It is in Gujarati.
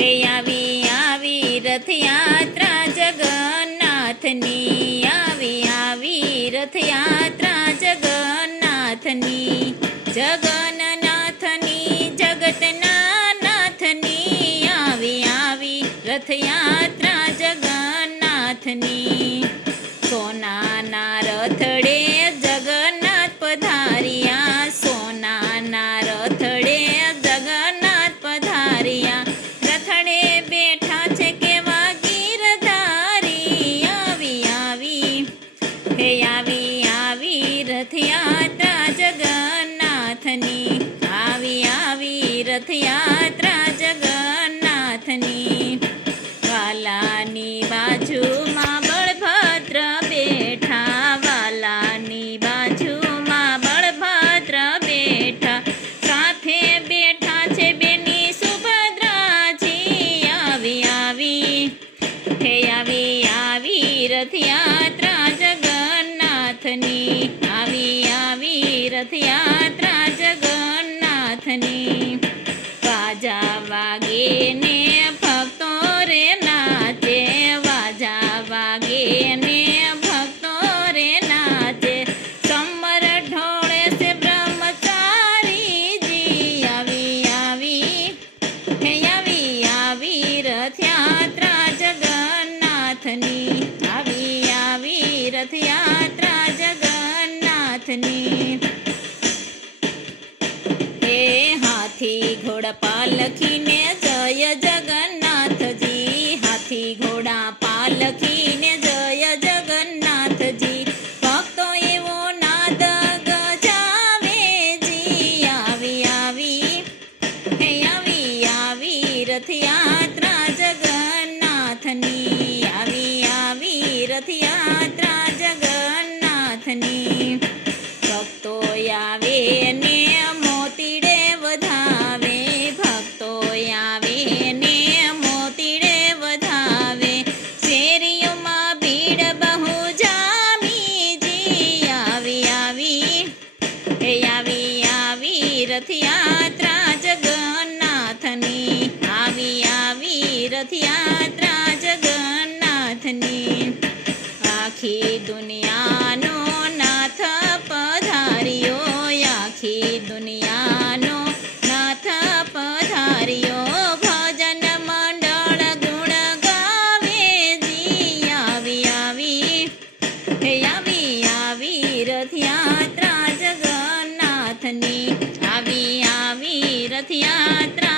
હે આવી આવી રથયાત્રા જગન્નાથની, આવી આવી રથયાત્રા જગન્નાથની, જગન્નાથની જગતના નાથની, આવી આવી રથયાત્રા જગન્નાથની. સોનાના રથડે જગન્નાથ પધાર્યા, સોનાના રથડે જગન્નાથ પધાર્યા, રથડે બેઠા છે કેવા ગીરધારી, આવી આવી હે આવી આવી રથયાત્રા જગન્નાથની, આવી આવી રથયાત્રા જગન્નાથની. વાલાની બાજુમાં બળભદ્ર બેઠા, વાલાની બાજુમાં બળભદ્ર બેઠા, સાથે બેઠા છે બેની સુભદ્રાજી, આવી આવી હે આવી આવી રથયાત્રા જગન્નાથની, આવી આવી રથયાત્રા જગન્નાથની. વાજા વાગે ને ભક્તો રે નાચે, વાજા વાગે ને ભક્તો રે નાચે, સમર ઢોળે છે બ્રહ્મચારીજી, આવી આવી હે આવી આવી રથયાત્રા જગન્નાથની, આવી આવી રથયાત્રા જગન્નાથની. હે હાથી ઘોડા પાલખીને જય જગન્નાથજી, હાથી ઘોડા પાલખીને જય જગન્નાથજી, ભક્તો એવો નાદ ગજાવેજી, આવી આવી હે આવી આવી રથયાત્રા જગન્નાથની, આવી આવી રથયાત્રા જગન્નાથની. ભક્તો આવે ને મોતીડે વધાવે, ભક્તો આવે ને મોતીડે વધાવે, શેરીઓમાં ભીડ બહુ જામીજી, આવી આવી હે આવી આવી રથયાત્રા જગન્નાથની, આવી આવી રથયાત્રા જગન્નાથની. આખી દુનિયાનો નાથ પધાર્યો, આખી દુનિયાનો નાથ પધાર્યો, ભજન મંડળ ગુણ ગાવેજી, આવી આવી હે આવી આવી રથયાત્રા જગન્નાથની, આવી આવી રથયાત્રા